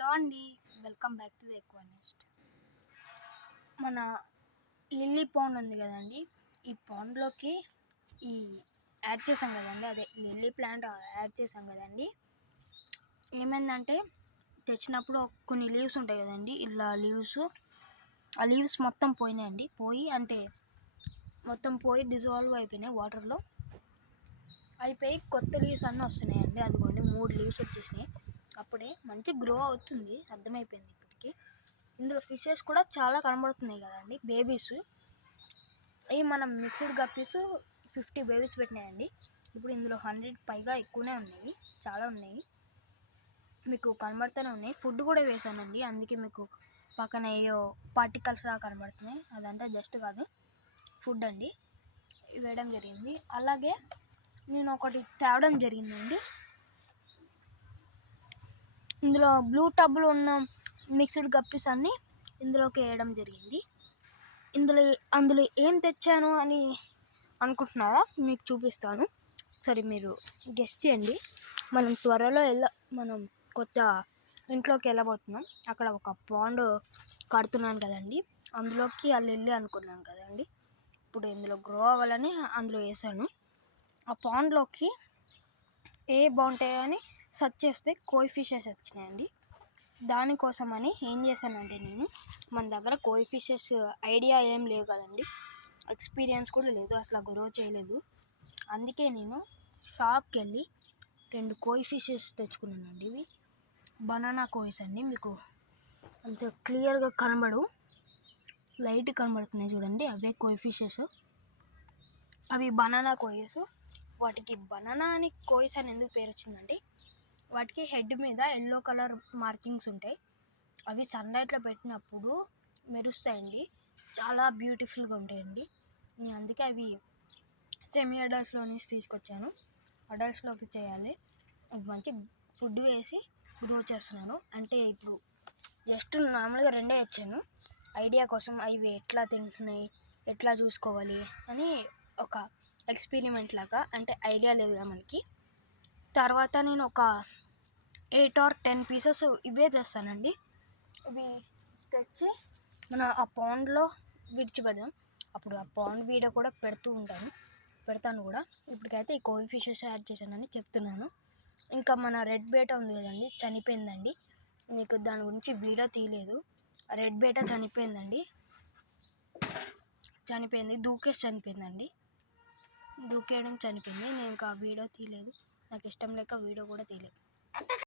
Hello అండి, welcome back to the ఎక్వానిస్ట్. మన lily pond ఉంది కదండి, ఈ పాండ్లోకి ఈ యాడ్ చేసాం కదండి, అదే లిల్లీ ప్లాంట్ యాడ్ చేసాం కదండి. ఏమైందంటే తెచ్చినప్పుడు కొన్ని లీవ్స్ ఉంటాయి కదండి, ఇలా ఆ లీవ్స్ మొత్తం పోయినాయండి. మొత్తం పోయి డిజాల్వ్ అయిపోయినాయి వాటర్లో. అయిపోయి కొత్త లీవ్స్ అన్నీ వస్తున్నాయండి. అదిగోండి 3 లీవ్స్ వచ్చేసినాయి. అప్పుడే మంచి గ్రో అవుతుంది, అర్థమైపోయింది ఇప్పటికి. ఇందులో ఫిషెస్ కూడా చాలా కనబడుతున్నాయి కదండి, బేబీస్. అవి మనం మిక్స్డ్ గప్పీస్ 50 బేబీస్ పెట్టినాయండి. ఇప్పుడు ఇందులో 100 పైగా ఎక్కువనే ఉన్నాయి, చాలా ఉన్నాయి, మీకు కనబడుతూనే ఉన్నాయి. ఫుడ్ కూడా వేసానండి, అందుకే మీకు పక్కన ఏయో పార్టికల్స్ లా కనబడుతున్నాయి. అదంతా జస్ట్ కాదు, ఫుడ్ అండి, వేయడం జరిగింది. అలాగే నేను ఒకటి తేవడం జరిగిందండి. ఇందులో బ్లూ టబ్లో ఉన్న మిక్స్డ్ గప్పీస్ అన్నీ ఇందులోకి వేయడం జరిగింది. అందులో ఏం తెచ్చాను అని అనుకుంటున్నారా? మీకు చూపిస్తాను, సరే మీరు గెస్ట్ చేయండి. మనం త్వరలో మనం కొత్త ఇంట్లోకి వెళ్ళబోతున్నాం. అక్కడ ఒక పాండ్ కడుతున్నాను కదండి, అందులోకి వెళ్ళి అనుకున్నాను కదండి. ఇప్పుడు ఇందులో గ్రో అవ్వాలని అందులో వేసాను. ఆ పాండ్లోకి ఏ బాగుంటాయో అని సెర్చ్ చేస్తే కోయి ఫిషెస్ వచ్చినాయండి. దానికోసమని ఏం చేశానంటే, నేను మన దగ్గర కోయి ఫిషెస్ ఐడియా ఏం లేవు కదండి, ఎక్స్పీరియన్స్ కూడా లేదు, అసలు గ్రో చేయలేదు. అందుకే నేను షాప్కి వెళ్ళి 2 కోయి ఫిషెస్ తెచ్చుకున్నానండి. ఇవి బనానా కోయిస్ అండి, మీకు అంత క్లియర్గా కనబడు, లైట్ కనబడుతున్నాయి చూడండి, అవే కోయి ఫిషెస్. అవి బనానా కోయిస్. వాటికి బనానా అని కోయిస్ అని ఎందుకు పేరు వచ్చిందంటే, వాటికి హెడ్ మీద ఎల్లో కలర్ మార్కింగ్స్ ఉంటాయి. అవి సన్లైట్లో పెట్టినప్పుడు మెరుస్తాయండి, చాలా బ్యూటిఫుల్గా ఉంటాయండి. నేను అందుకే అవి సెమీ అడల్ట్స్లో నుంచి తీసుకొచ్చాను, అడల్ట్స్లోకి చేయాలి. మంచి ఫుడ్ వేసి గ్రో చేస్తున్నాను. అంటే ఇప్పుడు జస్ట్ నార్మల్గా 2 ఇచ్చాను ఐడియా కోసం, అవి ఎట్లా తింటున్నాయి, ఎట్లా చూసుకోవాలి అని ఒక ఎక్స్పెరిమెంట్ లాగా. అంటే ఐడియా లేదుగా మనకి. తర్వాత నేను ఒక 8 or 10 పీసెస్ ఇవే తెస్తానండి. ఇవి తెచ్చి మన ఆ పాండ్లో విడిచిపెడదాం. అప్పుడు ఆ పాండ్ వీడియో కూడా పెడతాను కూడా. ఇప్పటికైతే ఈ కోయి ఫిషెస్ యాడ్ చేశానని చెప్తున్నాను. ఇంకా మన రెడ్ బేటా ఉంది కదండి, చనిపోయిందండి. నీకు దాని గురించి వీడియో తీయలేదు. రెడ్ బేటా చనిపోయింది, చనిపోయిందండి. దూకేయడం చనిపోయింది. నేను ఇంకా వీడియో తీయలేదు, నాకు ఇష్టం లేక వీడియో కూడా తీయలేదు.